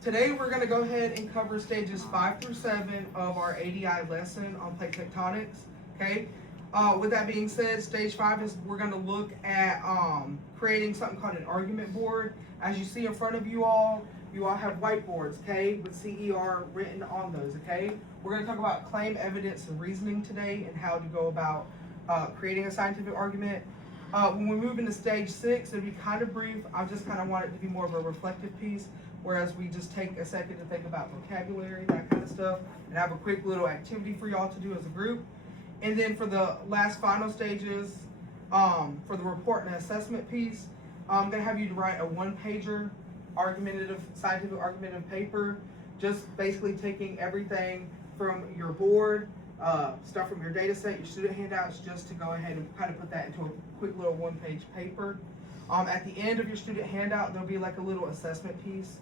Today we're going to go ahead and cover stages 5 through 7 of our ADI lesson on plate tectonics. Okay. With that being said, stage 5 is we're going to look at creating something called an argument board. As you see in front of you all have whiteboards, okay, with CER written on those, okay? We're going to talk about claim, evidence, and reasoning today and how to go about creating a scientific argument. When we move into stage 6, it'll be kind of brief. I just kind of want it to be more of a reflective piece, whereas we just take a second to think about vocabulary, that kind of stuff, and have a quick little activity for y'all to do as a group. And then for the last final stages, for the report and assessment piece, I'm going to have you to write a one-pager scientific argumentative paper, just basically taking everything from your board, stuff from your data set, your student handouts, just to go ahead and kind of put that into a quick little one-page paper. At the end of your student handout, there'll be like a little assessment piece.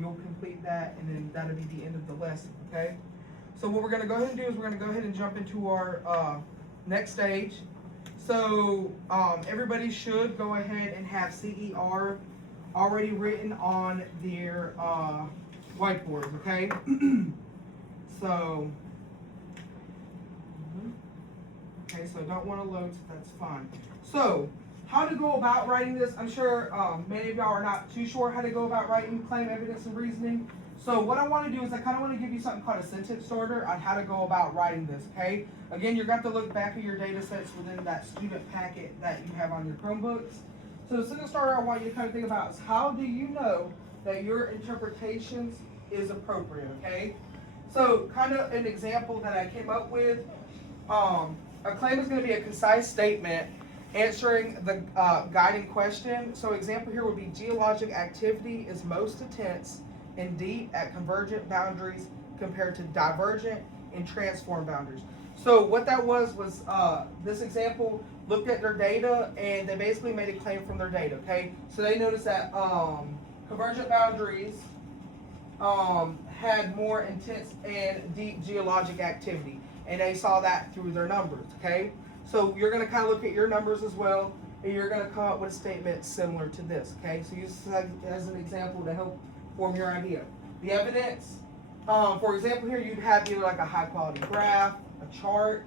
You'll complete that, and then that'll be the end of the lesson, okay? So what we're going to go ahead and do is we're going to go ahead and jump into our next stage. So everybody should go ahead and have CER already written on their whiteboards, okay? So don't want to load, so that's fine. So how to go about writing this? I'm sure many of y'all are not too sure how to go about writing claim, evidence, and reasoning. So what I want to do is I kind of want to give you something called a sentence starter on how to go about writing this, okay? Again, you're going to have to look back at your data sets within that student packet that you have on your Chromebooks. So the sentence starter I want you to kind of think about is how do you know that your interpretations is appropriate, okay? So kind of an example that I came up with, a claim is going to be a concise statement answering the guiding question. So example here would be geologic activity is most intense and deep at convergent boundaries compared to divergent and transform boundaries. So what that was this example looked at their data and they basically made a claim from their data, okay? So they noticed that convergent boundaries had more intense and deep geologic activity, and they saw that through their numbers, okay? So you're going to kind of look at your numbers as well, and you're going to come up with a statement similar to this, okay? So use this as an example to help form your idea. The evidence, for example here, you'd have either like a high quality graph, a chart.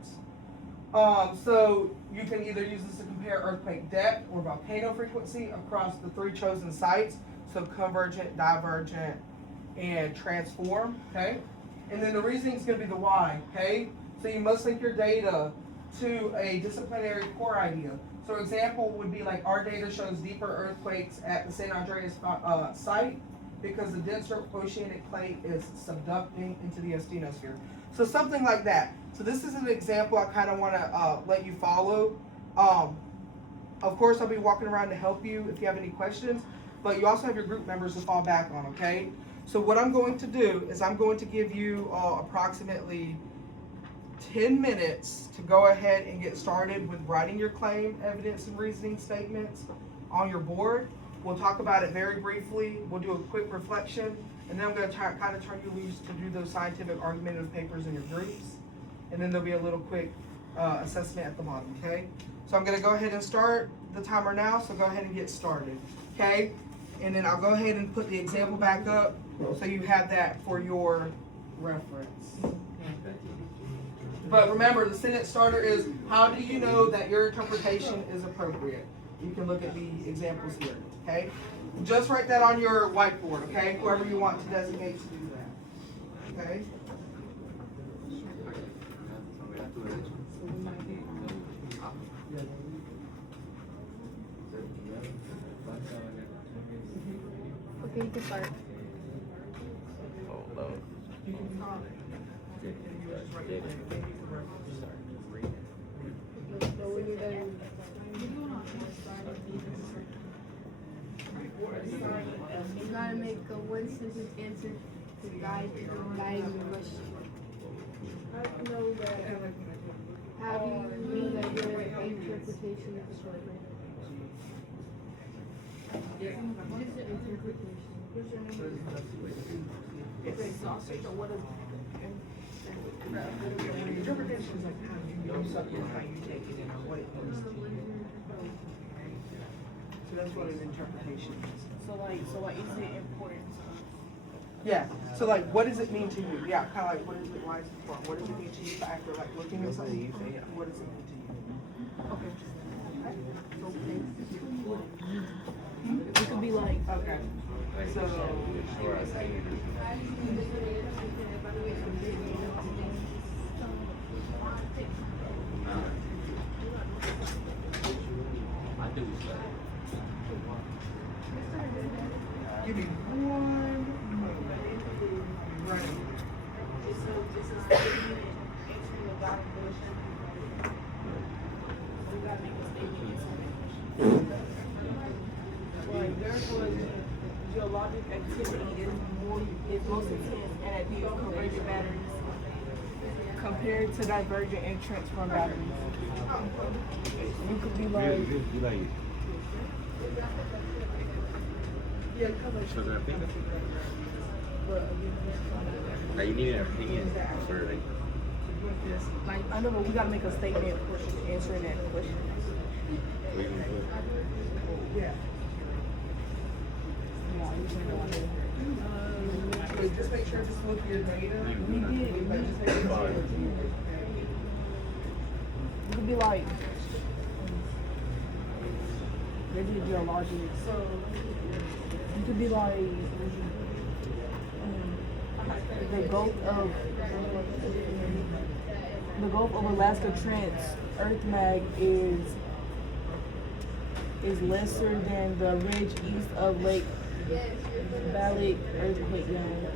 So you can either use this to compare earthquake depth or volcano frequency across the 3 chosen sites. So convergent, divergent, and transform, okay? And then the reasoning is going to be the why, okay? So you must link your data to a disciplinary core idea. So example would be like our data shows deeper earthquakes at the San Andreas site because the denser oceanic plate is subducting into the asthenosphere. So something like that. So this is an example I kind of want to let you follow. Of course, I'll be walking around to help you if you have any questions, but you also have your group members to fall back on, okay? So what I'm going to do is I'm going to give you approximately 10 minutes to go ahead and get started with writing your claim, evidence, and reasoning statements on your board. We'll talk about it very briefly. We'll do a quick reflection, and then I'm going to kind of turn you loose to do those scientific argumentative papers in your groups. And then there'll be a little quick assessment at the bottom, okay? So I'm going to go ahead and start the timer now, so go ahead and get started, okay? And then I'll go ahead and put the example back up so you have that for your reference. But remember, the sentence starter is, how do you know that your interpretation is appropriate? You can look at the examples here, okay? Just write that on your whiteboard, okay? Whoever you want to designate to do that, okay? Okay, you can start. You can start. You gotta make a one sentence answer to guide the question. How do you know that your interpretation is appropriate? What is the interpretation? Okay, sausage or what is Interpretation is like how you know something, how you take it, and what it means to you. So that's what an interpretation is. So is it important to Yeah. So like, what does it mean to you? Yeah, kind of like, what is it? Why is it important? What does it mean to you after like looking at something? What does it mean to you? Okay. It could be like, Okay. So. Give me one moment. Right. like therefore geologic activity is most intense and at these convergent batteries compared to divergent and transform batteries. You could be like Now you need an opinion for like I know, but we gotta make a statement for answering that question. Yeah. Wait, just make sure to look at your data. We did. But just make sure. It could be like they did geologic. So you could be like the Gulf of Alaska Trent's Earth mag is lesser than the ridge east of Lake Valley earthquake zone.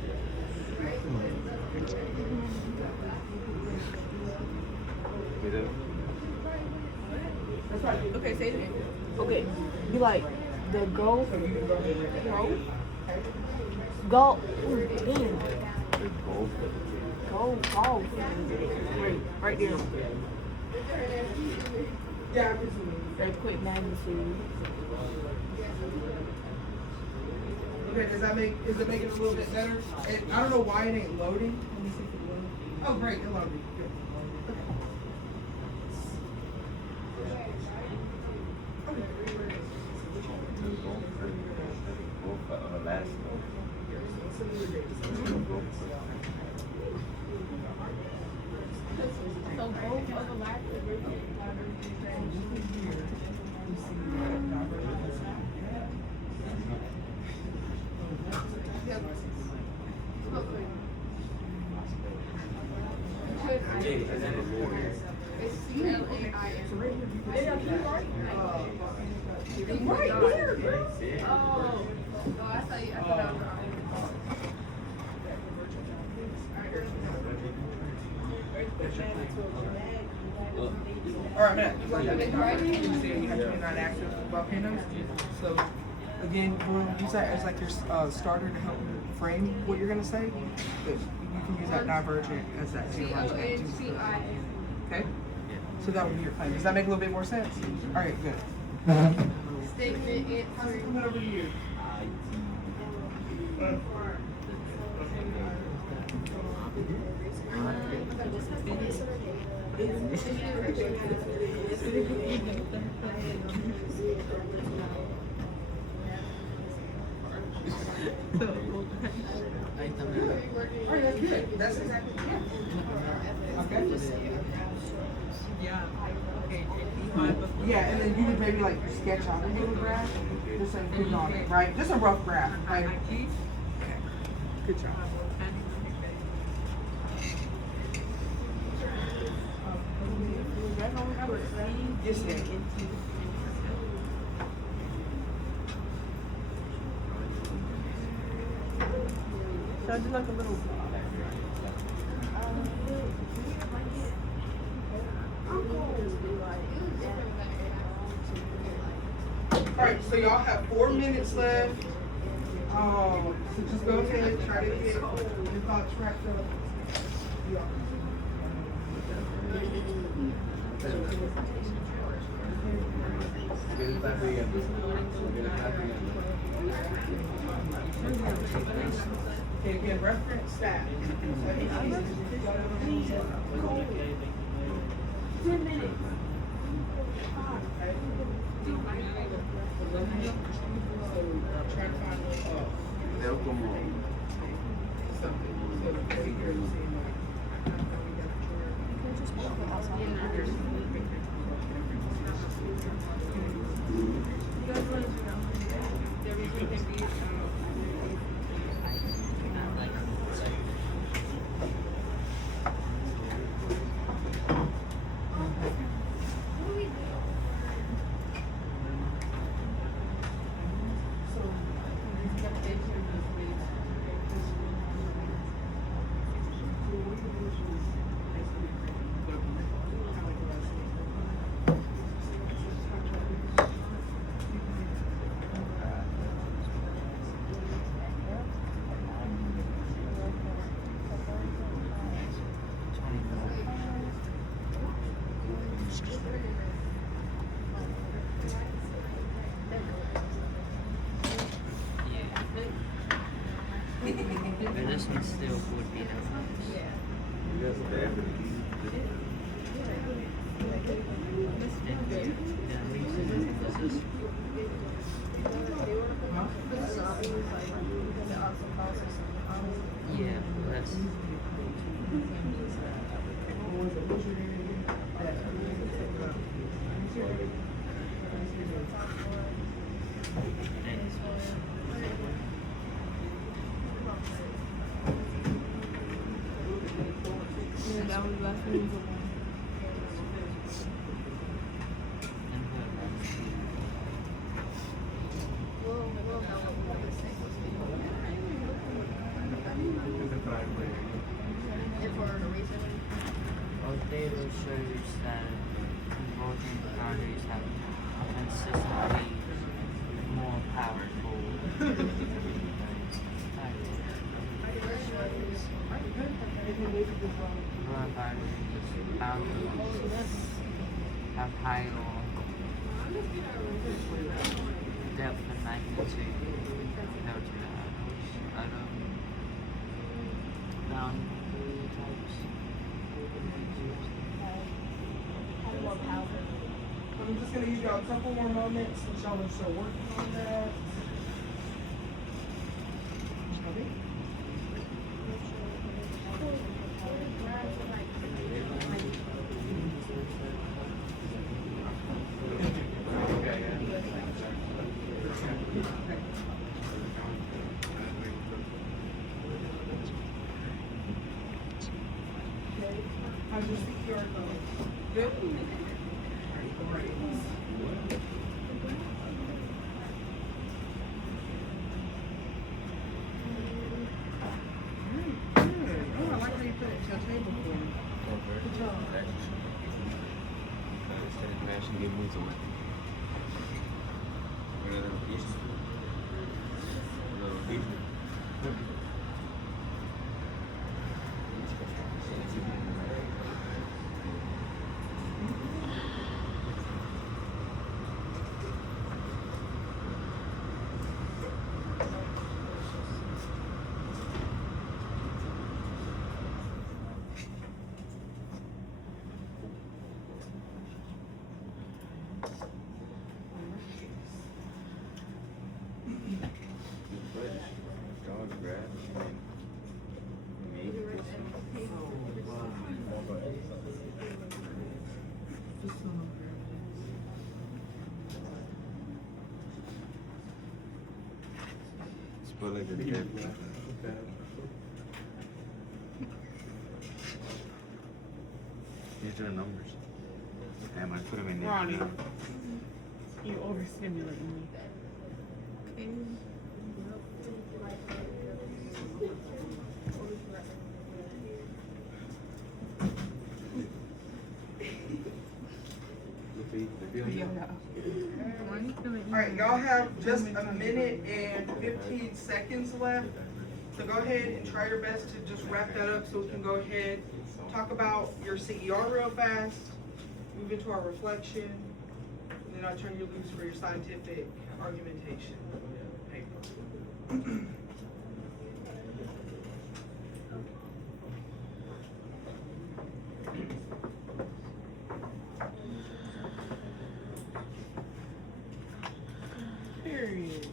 Okay, say it again. Okay, be like the Gulf. Gulf. Damn. Gulf. Right there. Yeah. Earthquake magnitude. Okay, is it making it a little bit better? I don't know why it ain't loading. Let me see if it loads. Oh, great, it loaded. Good. So both of Alaska. Right there. Oh, I thought that was wrong. All right, Matt. You said you have 29 active volcanoes. So, again, we'll use that as like your starter to help you frame what you're going to say. But you can use that divergent as that geologic activity. Okay? So that would be your claim. Does that make a little bit more sense? All right, good. Statement answer. Coming over to you. Alright, that's good. That's exactly okay. Yeah, and then you would maybe like sketch out a little graph, just like put it on it, right? Just a rough graph. Like, okay. Good job. Yes, ma'am. So I do like a little. Alright, so y'all have 4 minutes left. So just go ahead, try to get your thoughts wrapped up. Yeah. Okay, again, reference staff. 10 minutes. Try to find something. So right here, you see But this one still would be the yeah, that's That was the last one. both data shows that converging boundaries have consistently more powerful boundaries have higher depth and magnitude compared to other boundary types. I'm just gonna give y'all a couple more moments since y'all are still working on that. Okay. How's your CPR going? Good? Great. Oh, I like how you put it to your table for me. Good job. These are the numbers. Damn, I put them in there. Ronnie, you overstimulate me. Alright, y'all have just a minute and 15 seconds left. So go ahead and try your best to just wrap that up so we can go ahead, talk about your CER real fast, move into our reflection, and then I'll turn you loose for your scientific argumentation paper. Period.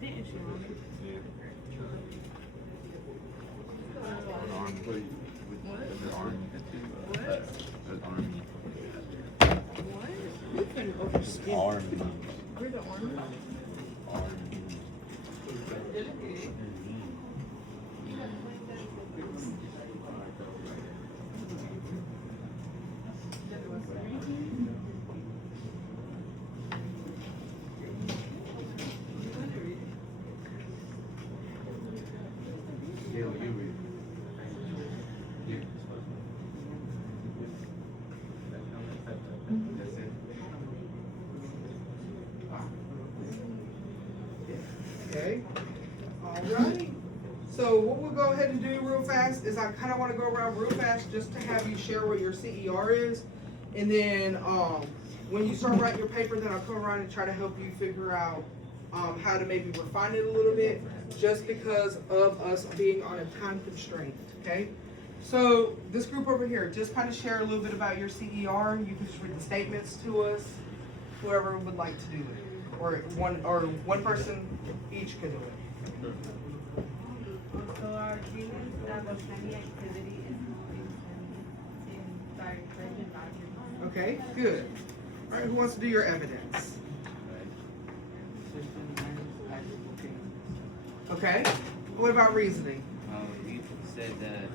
Didn't she? Army. We're the army. Okay. Alright. So what we'll go ahead and do real fast is I kind of want to go around real fast just to have you share what your CER is. And then when you start writing your paper, then I'll come around and try to help you figure out how to maybe refine it a little bit just because of us being on a time constraint, okay? So this group over here, just kind of share a little bit about your CER. You can just read the statements to us, whoever would like to do it. Or one person each can do it. So our agreement that was any activity is in divergent boundaries. Okay, good. All right, who wants to do your evidence? Okay. What about reasoning? You said that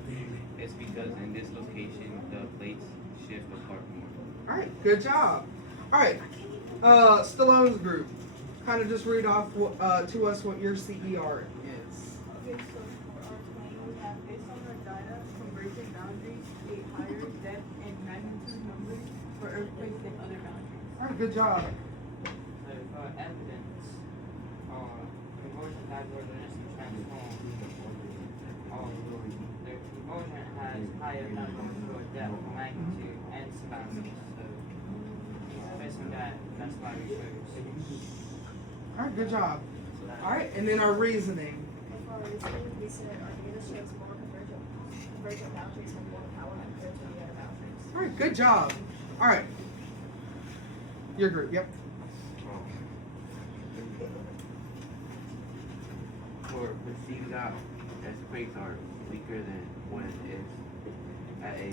it's because in this location the plates shift apart more. All right, good job. All right, Stallone's group. Kind of just read off to us what your CER is. Okay, so for our claim, we have based on our data, convergent boundaries state higher depth and magnitude numbers for earthquakes than other boundaries. All right, good job. So for evidence, convergent divergence and transform. The convergent has higher numbers for depth, magnitude, and boundaries. So based on that, that's why we chose. All right, good job. All right, and then our reasoning. For our reasoning, we said our data shows more convergent boundaries and more power compared to the other boundaries. All right, good job. All right. Your group, yep. For perceived out as quakes are weaker than when it's at a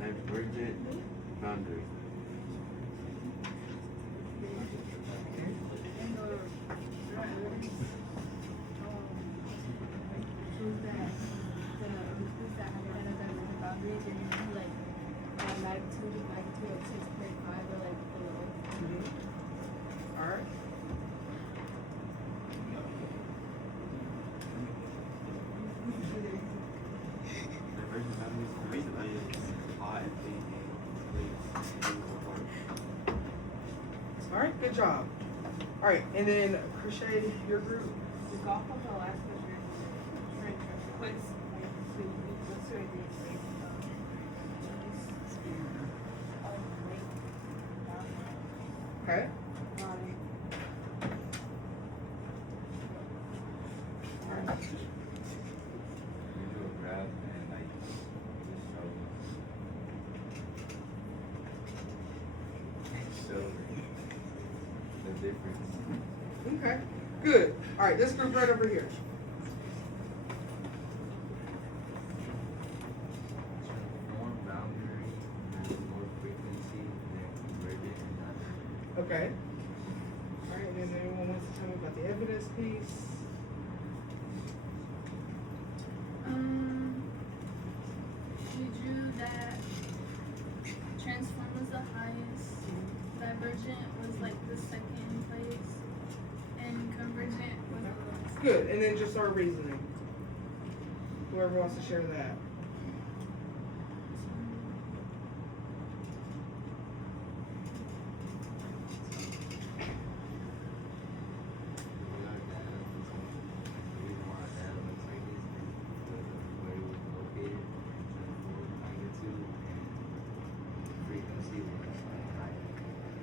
divergent boundary. And our evidence shows that the earthquakes that have had a divergent boundary, they're usually like magnitude of 6.5 or like below. All right. Divergent boundaries are hot and All right, good job. All right, and then Crochet, your group. The Gulf of Alaska puts Okay. you do a graph and like show the difference. Okay. Good. All right, this group right over here. More boundary and more frequency than convergent. Okay. All right, and then anyone wants to tell me about the evidence piece? We drew that transform was the highest, divergent was like the second place, and convergent was the lowest. Good, and then just our reasoning. Whoever wants to share that.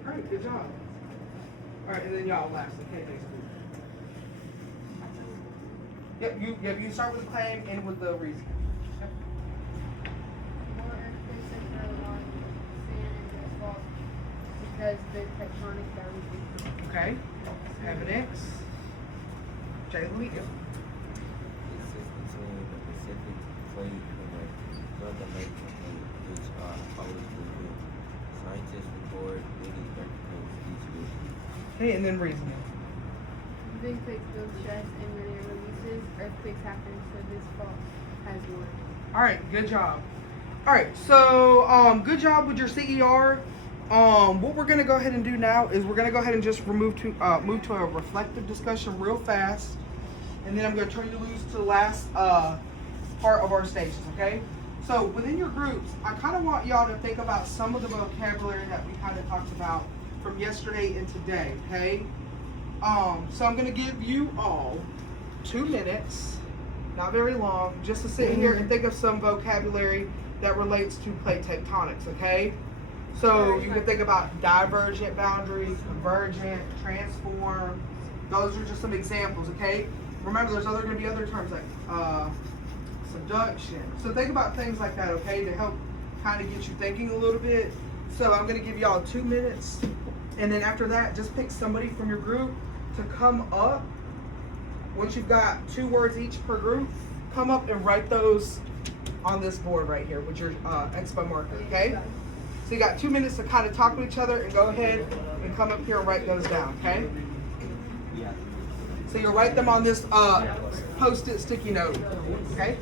All right, good job. All right, and then y'all last. Okay, next group. Yep, you start with the claim and with the reason. More earthquakes occur along sand and fault because the tectonic boundaries. Okay. Evidence. Jay Lee. It's between the Pacific Plate and the North American Plate, which are always moving. Scientists record many earthquakes each year. Okay, and then reasoning. Big quakes build stress, and when it releases, earthquakes happen, so this fault has one. All right, good job. All right, so good job with your CER. What we're gonna go ahead and do now is we're gonna go ahead and just move to a reflective discussion real fast, and then I'm gonna turn you loose to the last part of our stages. Okay. So within your groups, I kind of want y'all to think about some of the vocabulary that we kind of talked about from yesterday and today. Okay. So I'm gonna give you all 2 minutes, not very long, just to sit here and think of some vocabulary that relates to plate tectonics, okay? So you can think about divergent boundary, convergent, transform. Those are just some examples, okay? Remember, there's going to be other terms like subduction. So think about things like that, okay, to help kind of get you thinking a little bit. So I'm going to give y'all 2 minutes, and then after that, just pick somebody from your group to come up. Once you've got 2 words each per group, come up and write those on this board right here with your expo marker, okay? So you got 2 minutes to kind of talk to each other and go ahead and come up here and write those down, okay? So you'll write them on this post-it sticky note, okay?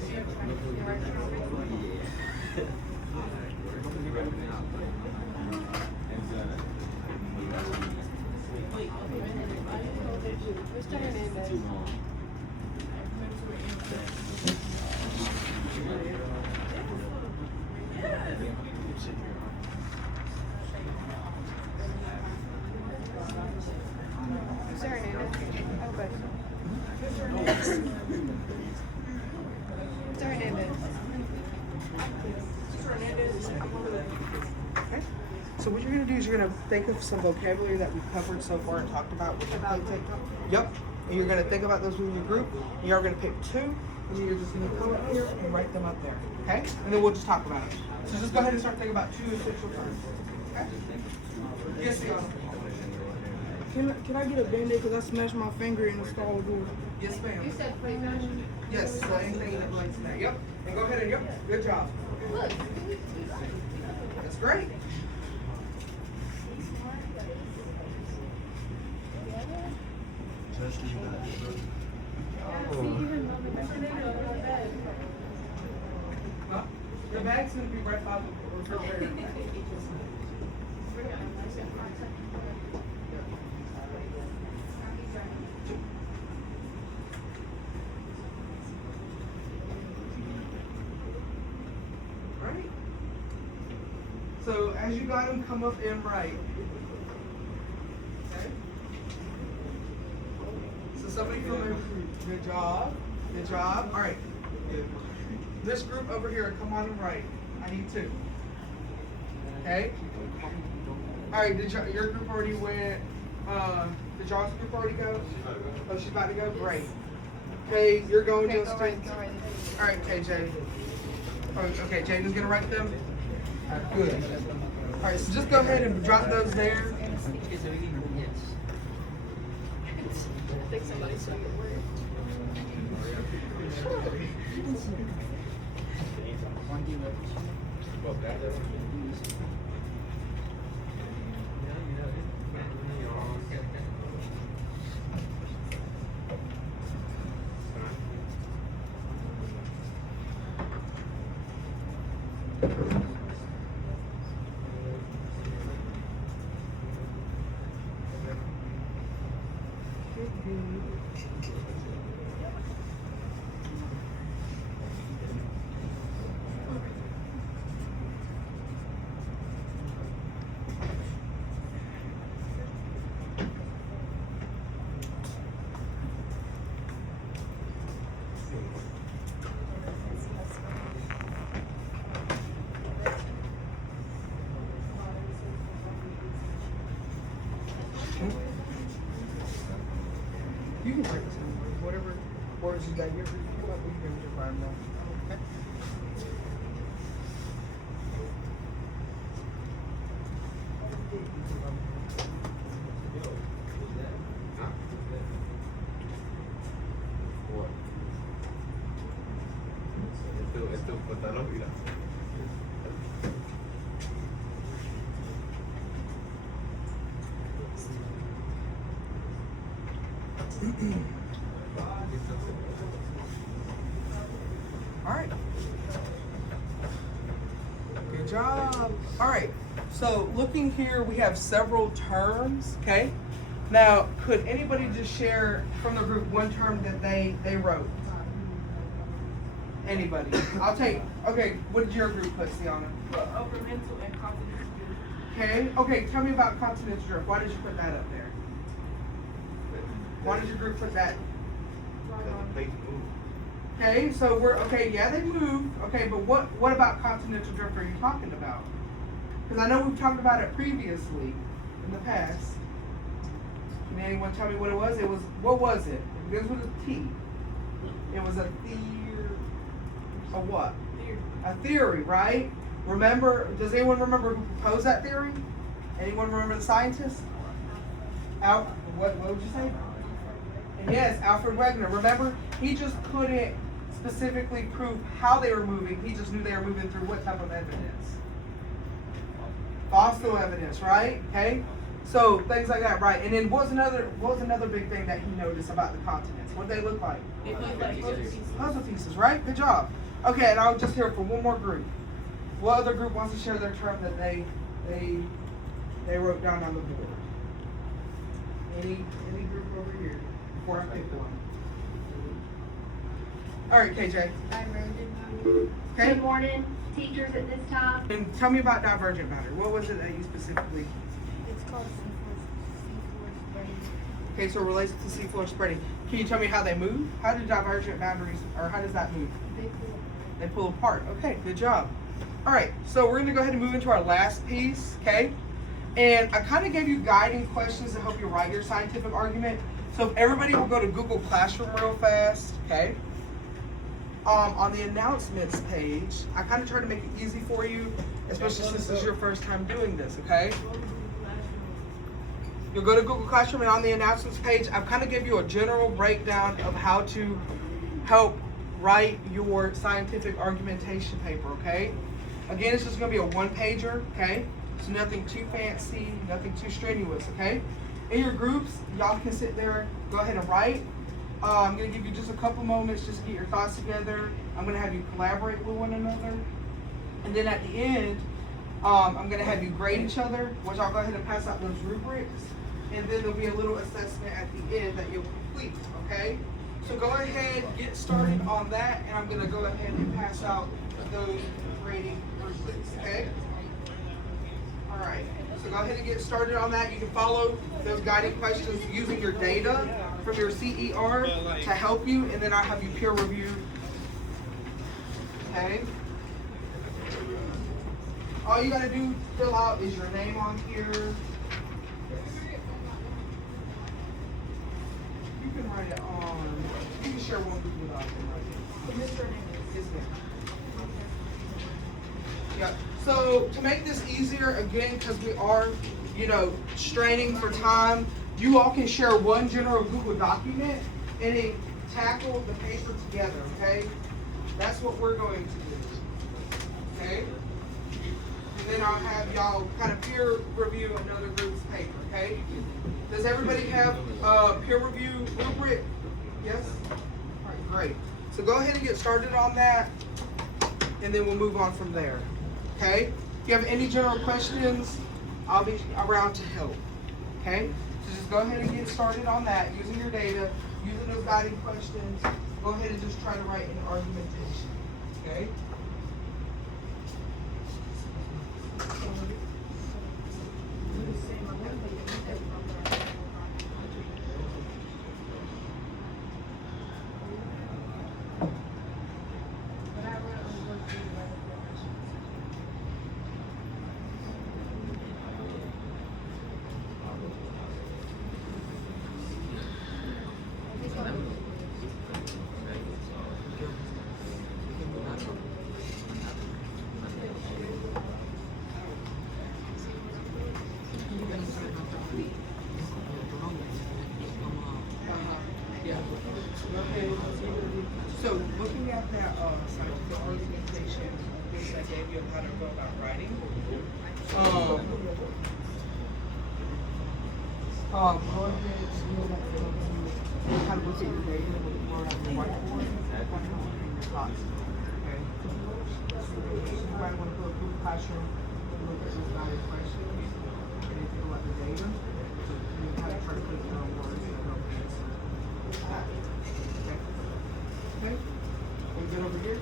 So what you're going to do is you're going to think of some vocabulary that we've covered so far and talked about with the plate tectonics. Yep. And you're going to think about those within your group. And you're going to pick 2, and then you're just going to come up here and write them up there. Okay? And then we'll just talk about it. So just go ahead and start thinking about 2 essential terms. Okay? Yes, Fiona. Can I get a Band-Aid because I smashed my finger in the stall door? Yes, ma'am. You said plate boundary? Yes, so anything that relates to that. Yep. And go ahead and, yep, good job. That's great. Huh? Your bag's going to be right by the refrigerator. Right. So as you got them, come up and write. Okay. So somebody from every group. Good job. Good job. All right. This group over here, come on and write. I need 2. Okay. All right. Did your group already went? Did y'all's group already go? Oh, she's about to go. Great. Okay, you're going to. All right, KJ. Oh, okay, Jaden's gonna write them. All right, good. All right, so just go ahead and drop those there. You can write this in whatever words you got. You're fine now. Okay. hasta lo mira. All right. Good job. All right. So looking here, we have several terms. Okay. Now, could anybody just share from the group one term that they wrote? Anybody? I'll take. Okay. What did your group put, Sienna? Upper mental and continental drift. Okay. Okay. Tell me about continental drift. Why did you put that up there? Why did your group put that? Because the plates move. Okay, so we're okay. Yeah, they move. Okay, but what about continental drift are you talking about? Because I know we've talked about it previously in the past. Can anyone tell me what it was? What was it? It begins with a T. It was a what? Theory. A theory, right? Remember? Does anyone remember who proposed that theory? Anyone remember the scientist? What would you say? Yes, Alfred Wegener. Remember, he just couldn't specifically prove how they were moving. He just knew they were moving through what type of evidence? Fossil evidence, right? Okay. So things like that, right? And then what was another big thing that he noticed about the continents? What did they look like? It looked like puzzle pieces. Puzzle pieces, right? Good job. Okay, and I'll just hear for one more group. What other group wants to share their term that they wrote down on the board? Any group over here? Before I pick one. All right, KJ. Okay. Good morning, teachers at this time. And tell me about divergent matter. What was it that you specifically? It's called seafloor spreading. Okay, so it relates to seafloor spreading. Can you tell me how they move? How do divergent boundaries, or how does that move? They pull apart. Okay, good job. All right, so we're gonna go ahead and move into our last piece, okay? And I kind of gave you guiding questions to help you write your scientific argument. So if everybody will go to Google Classroom real fast, okay? On the announcements page, I kind of try to make it easy for you, especially since this is your first time doing this, okay? You'll go to Google Classroom, and on the announcements page, I've kind of give you a general breakdown of how to help write your scientific argumentation paper, okay? Again, it's just gonna be a one-pager, okay? So nothing too fancy, nothing too strenuous, okay? In your groups, y'all can sit there, go ahead and write. I'm gonna give you just a couple moments just to get your thoughts together. I'm gonna have you collaborate with one another. And then at the end, I'm gonna have you grade each other, which I'll go ahead and pass out those rubrics. And then there'll be a little assessment at the end that you'll complete, okay? So go ahead, get started on that, and I'm gonna go ahead and pass out those grading rubrics, okay? All right, so go ahead and get started on that. You can follow those guiding questions using your data from your CER to help you, and then I'll have you peer review, okay? All you gotta do, fill out is your name on here. You can write it on, you can share one with us. Yes, ma'am. Yeah. So to make this easier, again, because we are, straining for time, you all can share one general Google document and then tackle the paper together, okay? That's what we're going to do, okay? And then I'll have y'all kind of peer review another group's paper, okay? Does everybody have a peer review rubric? Yes? All right, great. So go ahead and get started on that, and then we'll move on from there. Okay? If you have any general questions, I'll be around to help. Okay? So just go ahead and get started on that using your data, using those guiding questions. Go ahead and just try to write an argumentation. Okay? So looking at that, scientific presentation, which I gave you of how to go about writing, go ahead, kind of look at your data, look at your whiteboard, your thoughts, okay? You might want to go through the classroom, look at this guided question, and if you fill out the data, you kind of try to put your own words and help answer that. Okay? Okay? We good over here?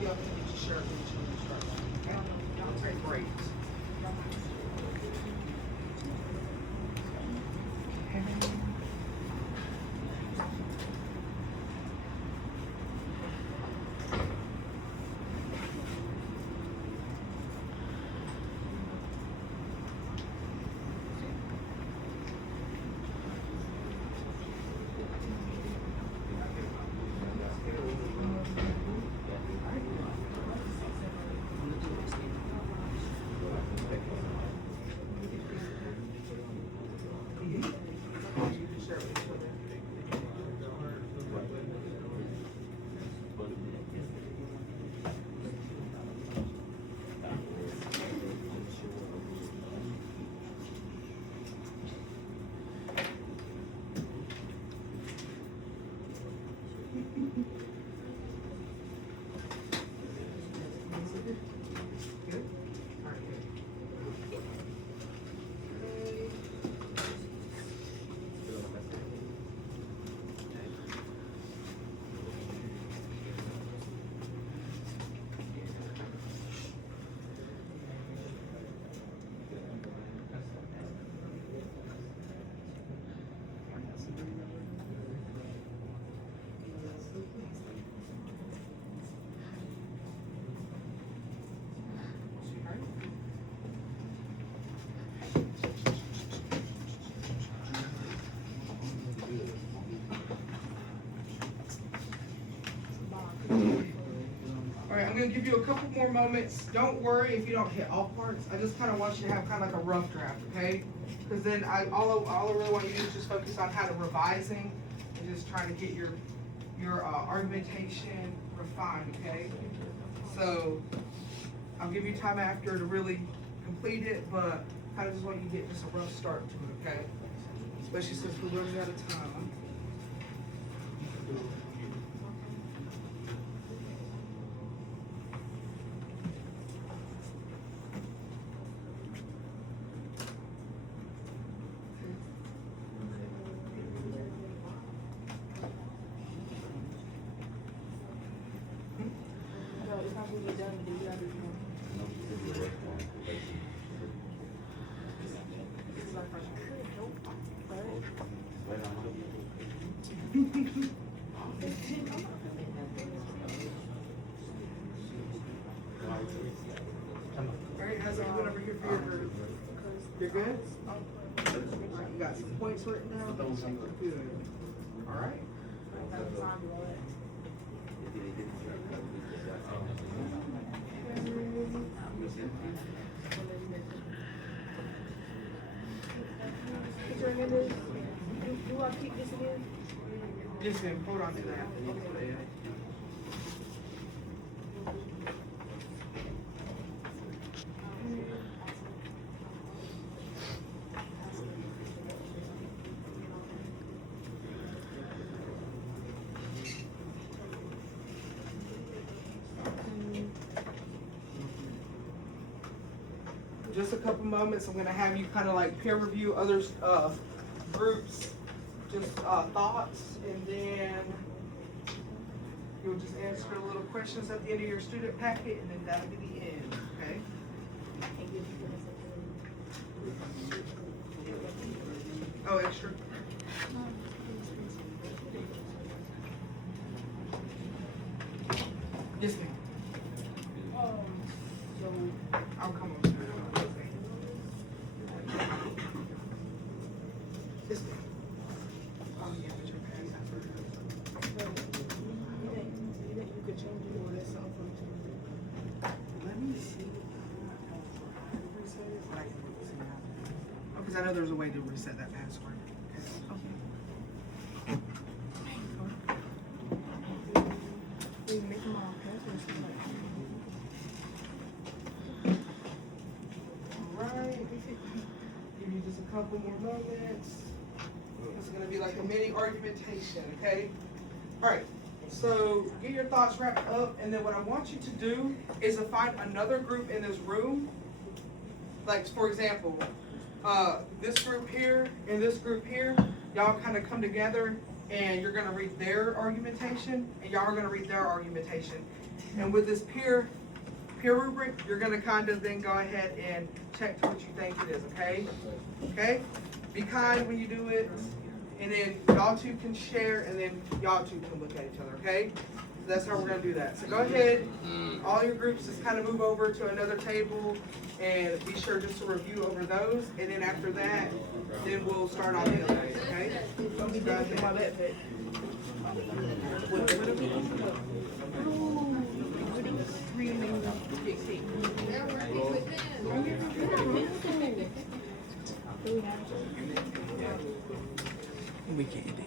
You have to get your shirt and your instruction, okay? Okay, great. Good? All right, good. All right, I'm gonna give you a couple more moments. Don't worry if you don't hit all parts. I just kind of want you to have kind of like a rough draft, okay? Because then all I really want you to do is just focus on how to revising and just trying to get your argumentation refined, okay? So I'll give you time after to really complete it, but kind of just want you to get just a rough start to it, okay? Especially since we're running out of time. It's not really done, but you gotta do it. This is our first Alright, how's everyone over here for your group? You're good? Alright, you got some points written down? Good. Alright? Mr. Hernandez, do I keep this again? Yes, ma'am, hold on to that. Just a couple moments, I'm gonna have you kind of like peer review other groups, just thoughts, and then you'll just answer the little questions at the end of your student packet, and then that'll be the end, okay? Oh, extra? Yes, ma'am. I'll come over. Yes, ma'am. Oh, yeah, but your parents have to. You think you could change it or that's something? Let me see. Oh, because I know there's a way to reset that password. We make them all passwords. Alright. Give you just a couple more moments. It's gonna be like a mini argumentation, okay? Alright, so get your thoughts wrapped up, and then what I want you to do is to find another group in this room. Like, for example, this group here and this group here, y'all kind of come together and you're gonna read their argumentation, and y'all are gonna read their argumentation. And with this peer rubric, you're gonna kind of then go ahead and check to what you think it is, okay? Okay? Be kind when you do it, and then y'all two can share, and then y'all two can look at each other, okay? So that's how we're gonna do that. So go ahead, all your groups just kind of move over to another table, and be sure just to review over those, and then after that, then we'll start on the others, okay? Don't be done with my backpack. We can't do.